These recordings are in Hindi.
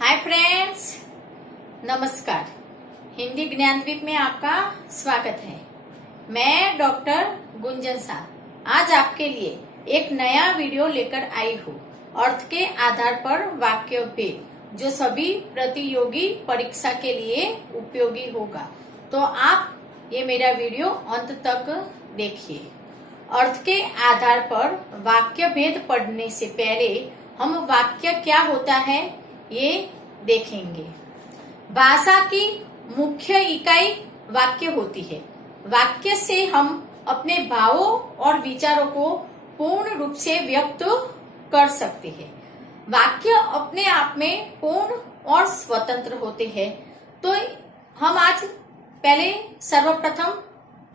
हाय फ्रेंड्स, नमस्कार। हिंदी ज्ञानद्वीप में आपका स्वागत है। मैं डॉक्टर गुंजन साह आज आपके लिए एक नया वीडियो लेकर आई हूँ। अर्थ के आधार पर वाक्य भेद जो सभी प्रतियोगी परीक्षा के लिए उपयोगी होगा, तो आप ये मेरा वीडियो अंत तक देखिए। अर्थ के आधार पर वाक्य भेद पढ़ने से पहले हम वाक्य क्या होता है ये देखेंगे। भाषा की मुख्य इकाई वाक्य होती है। वाक्य से हम अपने भावों और विचारों को पूर्ण रूप से व्यक्त कर सकते हैं। वाक्य अपने आप में पूर्ण और स्वतंत्र होते हैं। तो हम आज पहले सर्वप्रथम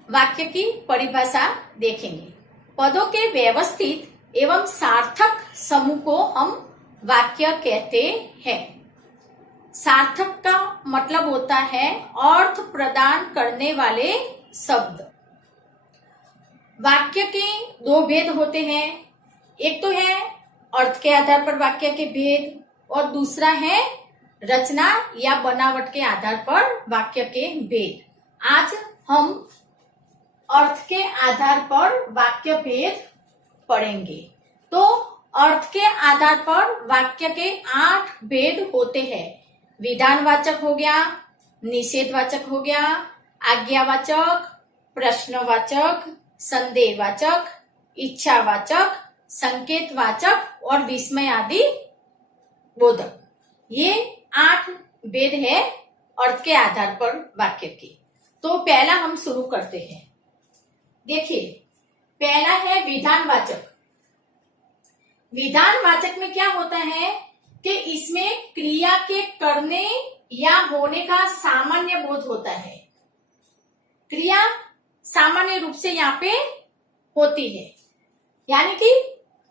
वाक्य की परिभाषा देखेंगे। पदों के व्यवस्थित एवं सार्थक समूह को हम वाक्य कहते हैं। सार्थक का मतलब होता है अर्थ प्रदान करने वाले शब्द। वाक्य के दो भेद होते हैं। एक तो है अर्थ के आधार पर वाक्य के भेद और दूसरा है रचना या बनावट के आधार पर वाक्य के भेद। आज हम अर्थ के आधार पर वाक्य भेद पढ़ेंगे। तो अर्थ के आधार पर वाक्य के 8 भेद होते हैं। विधानवाचक हो गया, निषेधवाचक हो गया, आज्ञावाचक, प्रश्नवाचक, संदेहवाचक, इच्छावाचक, संकेतवाचक और विस्मय आदि बोधक। ये 8 भेद है अर्थ के आधार पर वाक्य के। तो पहला हम शुरू करते हैं। देखिए, पहला है विधानवाचक। विधानवाचक में क्या होता है कि इसमें क्रिया के करने या होने का सामान्य बोध होता है। क्रिया सामान्य रूप से यहाँ पे होती है, यानी कि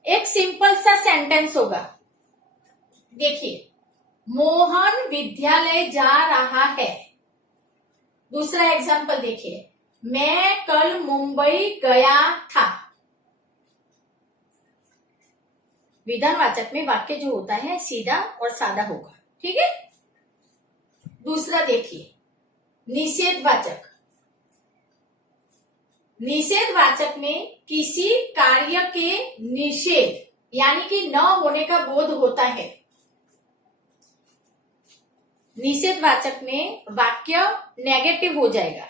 एक सिंपल सा सेंटेंस होगा। देखिए, मोहन विद्यालय जा रहा है। दूसरा एग्जांपल देखिए, मैं कल मुंबई गया था। विधानवाचक में वाक्य जो होता है सीधा और सादा होगा, ठीक है। दूसरा देखिए, निषेधवाचक। निषेधवाचक में किसी कार्य के निषेध यानी कि न होने का बोध होता है। निषेधवाचक में वाक्य नेगेटिव हो जाएगा।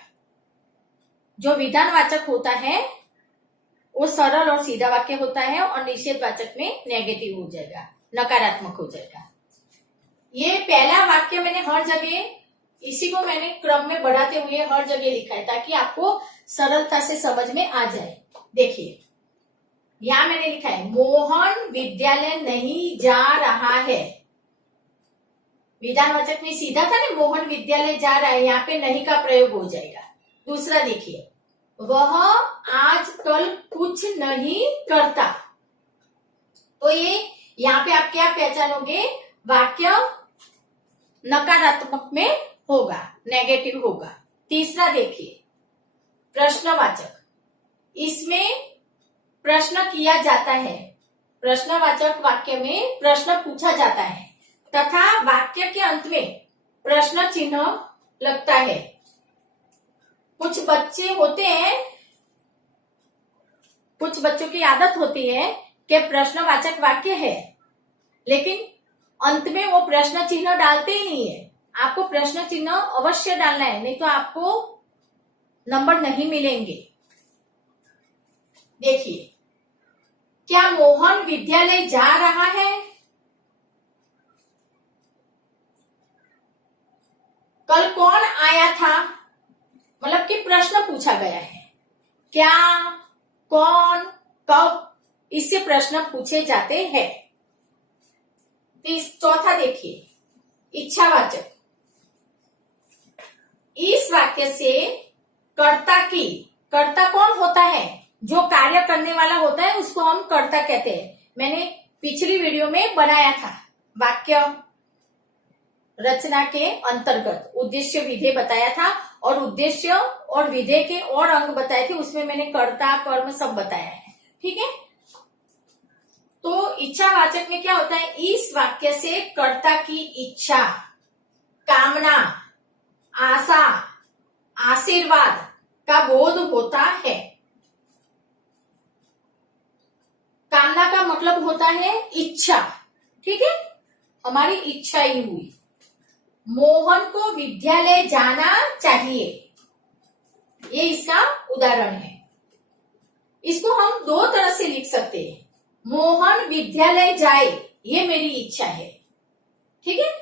जो विधानवाचक होता है वो सरल और सीधा वाक्य होता है और निषेधवाचक में नेगेटिव हो जाएगा, नकारात्मक हो जाएगा। ये पहला वाक्य मैंने हर जगह, इसी को मैंने क्रम में बढ़ाते हुए हर जगह लिखा है ताकि आपको सरलता से समझ में आ जाए। देखिए, यहां मैंने लिखा है मोहन विद्यालय नहीं जा रहा है। विधानवाचक में सीधा था ना, मोहन विद्यालय जा रहा है, यहाँ पे नहीं का प्रयोग हो जाएगा। दूसरा देखिए, वह आजकल कुछ नहीं करता। तो ये यहाँ पे आप क्या पहचानोगे, वाक्य नकारात्मक में होगा, नेगेटिव होगा। तीसरा देखिए, प्रश्नवाचक। इसमें प्रश्न किया जाता है। प्रश्नवाचक वाक्य में प्रश्न पूछा जाता है तथा वाक्य के अंत में प्रश्न चिन्ह लगता है। कुछ बच्चे होते हैं, कुछ बच्चों की आदत होती है कि प्रश्नवाचक वाक्य है लेकिन अंत में वो प्रश्न चिन्ह डालते ही नहीं है। आपको प्रश्न चिन्ह अवश्य डालना है, नहीं तो आपको नंबर नहीं मिलेंगे। देखिए, क्या मोहन विद्यालय जा रहा है? कल कौन आया था? मतलब कि प्रश्न पूछा गया है। क्या, कौन, कब, इससे प्रश्न पूछे जाते हैं। चौथा देखिए, इच्छावाचक। इस वाक्य से कर्ता की, कर्ता कौन होता है? जो कार्य करने वाला होता है उसको हम कर्ता कहते हैं। मैंने पिछली वीडियो में बनाया था, वाक्य रचना के अंतर्गत उद्देश्य विधेय बताया था और उद्देश्य और विधेय के और अंग बताए थे। उसमें मैंने कर्ता, कर्म सब बताया है, ठीक है। तो इच्छावाचक में क्या होता है, इस वाक्य से कर्ता की इच्छा, कामना, आशा, आशीर्वाद का बोध होता है। कामना का मतलब होता है इच्छा, ठीक है, हमारी इच्छा ही हुई। मोहन को विद्यालय जाना चाहिए, ये इसका उदाहरण है। इसको हम दो तरह से लिख सकते हैं। मोहन विद्यालय जाए, ये मेरी इच्छा है, ठीक है।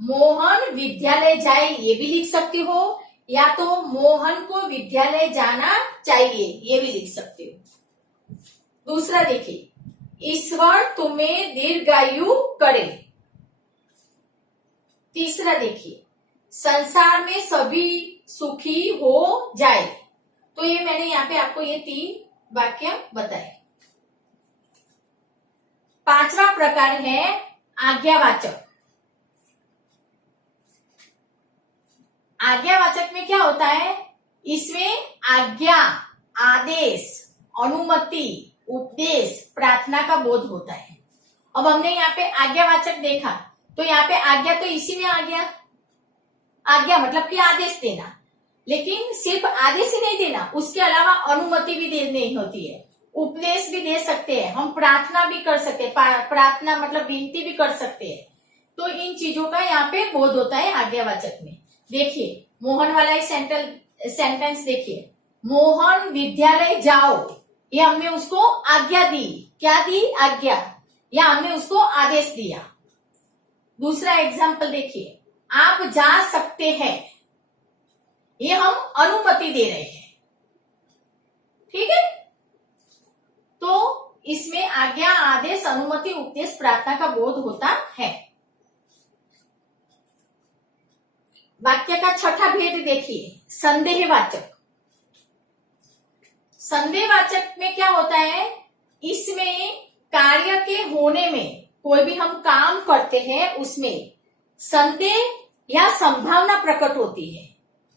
मोहन विद्यालय जाए ये भी लिख सकती हो, या तो मोहन को विद्यालय जाना चाहिए ये भी लिख सकते हो। दूसरा देखिए, ईश्वर तुम्हें दीर्घायु करे। तीसरा देखिए, संसार में सभी सुखी हो जाए। तो ये मैंने यहाँ पे आपको ये 3 वाक्य बताए। पांचवा प्रकार है आज्ञावाचक। आज्ञावाचक में क्या होता है, इसमें आज्ञा, आदेश, अनुमति, उपदेश, प्रार्थना का बोध होता है। अब हमने यहाँ पे आज्ञावाचक देखा, तो यहाँ पे आज्ञा तो इसी में आ गया। आज्ञा मतलब कि आदेश देना, लेकिन सिर्फ आदेश ही नहीं देना, उसके अलावा अनुमति भी देनी होती है, उपदेश भी दे सकते हैं, हम प्रार्थना भी कर सकते हैं, प्रार्थना मतलब विनती भी कर सकते हैं। तो इन चीजों का यहाँ पे बोध होता है आज्ञावाचक में। देखिए मोहन वाला ही सेंटेंस देखिए, मोहन विद्यालय जाओ, ये हमने उसको आज्ञा दी। क्या दी? आज्ञा, या हमने उसको आदेश दिया। दूसरा एग्जाम्पल देखिए, आप जा सकते हैं, ये हम अनुमति दे रहे हैं, ठीक है। तो इसमें आज्ञा, आदेश, अनुमति, उपदेश, प्रार्थना का बोध होता है। वाक्य का छठा भेद देखिए, संदेहवाचक। संदेहवाचक में क्या होता है, इसमें कार्य के होने में, कोई भी हम काम करते हैं उसमें संदेह या संभावना प्रकट होती है।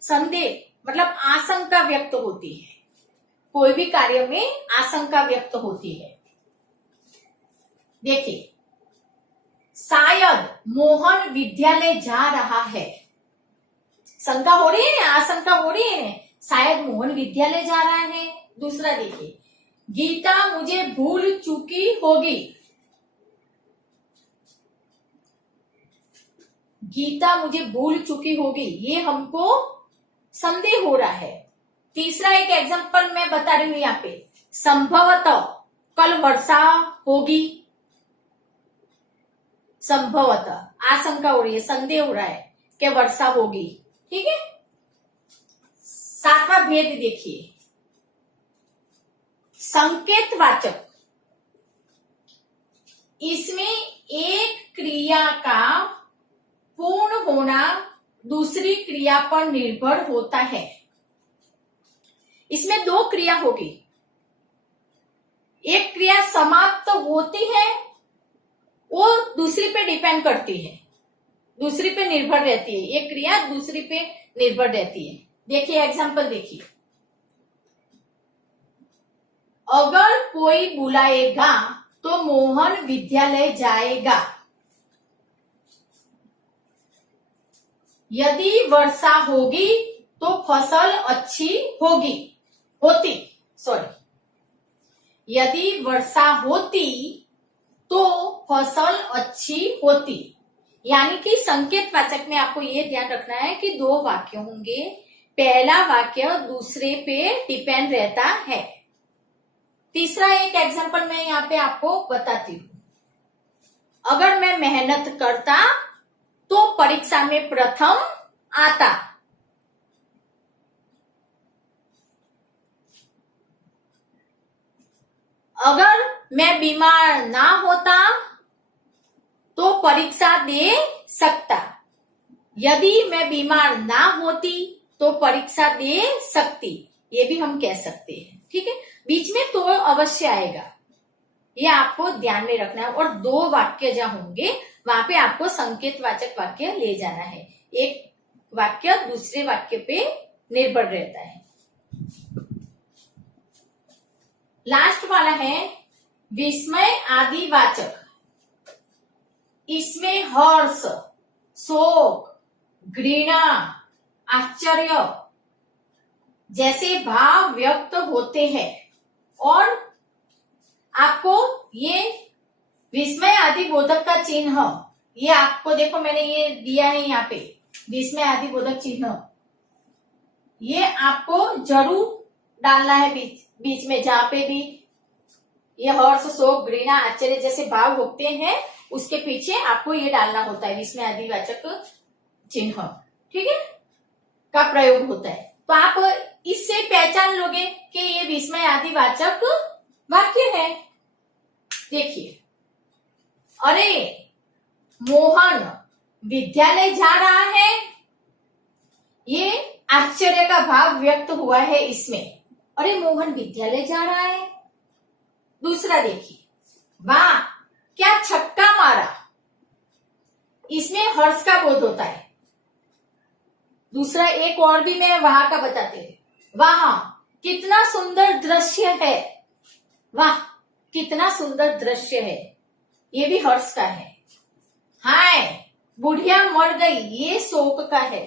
संदेह मतलब आशंका व्यक्त होती है, कोई भी कार्य में आशंका व्यक्त होती है। देखिए, शायद मोहन विद्यालय जा रहा है, शंका हो रही है, आशंका हो रही है, शायद मोहन विद्यालय जा रहा है। दूसरा देखिए, गीता मुझे भूल चुकी होगी, गीता मुझे भूल चुकी होगी, ये हमको संदेह हो रहा है। तीसरा एक एग्जांपल मैं बता रही हूं यहाँ पे, संभवतः कल वर्षा होगी, संभवतः आशंका हो रही है, संदेह हो रहा है कि वर्षा होगी, ठीक है। सातवां भेद देखिए, संकेतवाचक। इसमें एक क्रिया का पूर्ण होना दूसरी क्रिया पर निर्भर होता है। इसमें 2 क्रिया होगी, एक क्रिया समाप्त होती है, वो दूसरी पे डिपेंड करती है, दूसरी पे निर्भर रहती है, एक क्रिया दूसरी पे निर्भर रहती है। देखिए एग्जांपल देखिए, अगर कोई बुलाएगा तो मोहन विद्यालय जाएगा, यदि वर्षा होगी तो फसल अच्छी यदि वर्षा होती तो फसल अच्छी होती। यानी कि संकेतवाचक में आपको ये ध्यान रखना है कि 2 वाक्य होंगे, पहला वाक्य दूसरे पे डिपेंड रहता है। तीसरा एक एग्जांपल मैं यहाँ पे आपको बताती हूँ, अगर मैं मेहनत करता तो परीक्षा में प्रथम आता, अगर मैं बीमार ना होता तो परीक्षा दे सकता, यदि मैं बीमार ना होती तो परीक्षा दे सकती, ये भी हम कह सकते हैं, ठीक है। बीच में तो अवश्य आएगा, ये आपको ध्यान में रखना है। और 2 वाक्य जहां होंगे वहां पे आपको संकेतवाचक वाक्य ले जाना है, एक वाक्य दूसरे वाक्य पे निर्भर रहता है। लास्ट वाला है विस्मय आदि वाचक। इसमें हर्ष, शोक, घृणा, आश्चर्य जैसे भाव व्यक्त होते हैं। और आपको ये विस्मय आदि बोधक का चिन्ह, ये आपको देखो मैंने ये दिया है यहाँ पे, विस्मय आदि बोधक चिन्ह, ये आपको जरूर डालना है बीच में, जहां पे भी ये हर्ष, शोक, घृणा, आश्चर्य जैसे भाव होते हैं उसके पीछे आपको ये डालना होता है, विस्मय आदि वाचक चिन्ह, ठीक है, का प्रयोग होता है। तो आप इससे पहचान लोगे कि ये विस्मय आदि वाचक वाक्य है। देखिए, अरे मोहन विद्यालय जा रहा है, ये आश्चर्य का भाव व्यक्त हुआ है इसमें। अरे मोहन विद्यालय जा रहा है। दूसरा देखिए, वाह क्या छक्का मारा, इसमें हर्ष का बोध होता है। दूसरा एक और भी मैं वहां का बताते हैं, वाह कितना सुंदर दृश्य है, वाह कितना सुंदर दृश्य है, ये भी हर्ष का है। हाय बुढ़िया मर गई, ये शोक का है।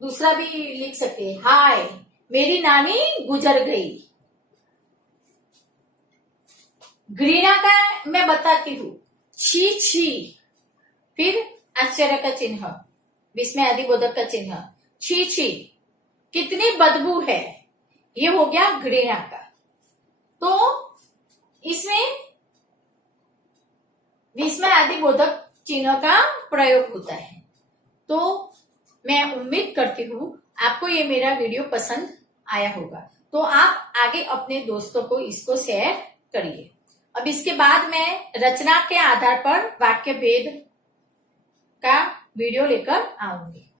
दूसरा भी लिख सकते हैं, हाय मेरी नानी गुजर गई। घृणा का मैं बताती हूं, छी छी, फिर आश्चर्य का चिन्ह, विस्मय आदि बोधक का चिन्ह, छी छी कितनी बदबू है, ये हो गया घृणा का। तो इसमें विस्मय आदि बोधक चिन्ह का प्रयोग होता है। तो मैं उम्मीद करती हूँ आपको ये मेरा वीडियो पसंद आया होगा। तो आप आगे अपने दोस्तों को इसको शेयर करिए। अब इसके बाद मैं रचना के आधार पर वाक्य भेद का वीडियो लेकर आऊंगी।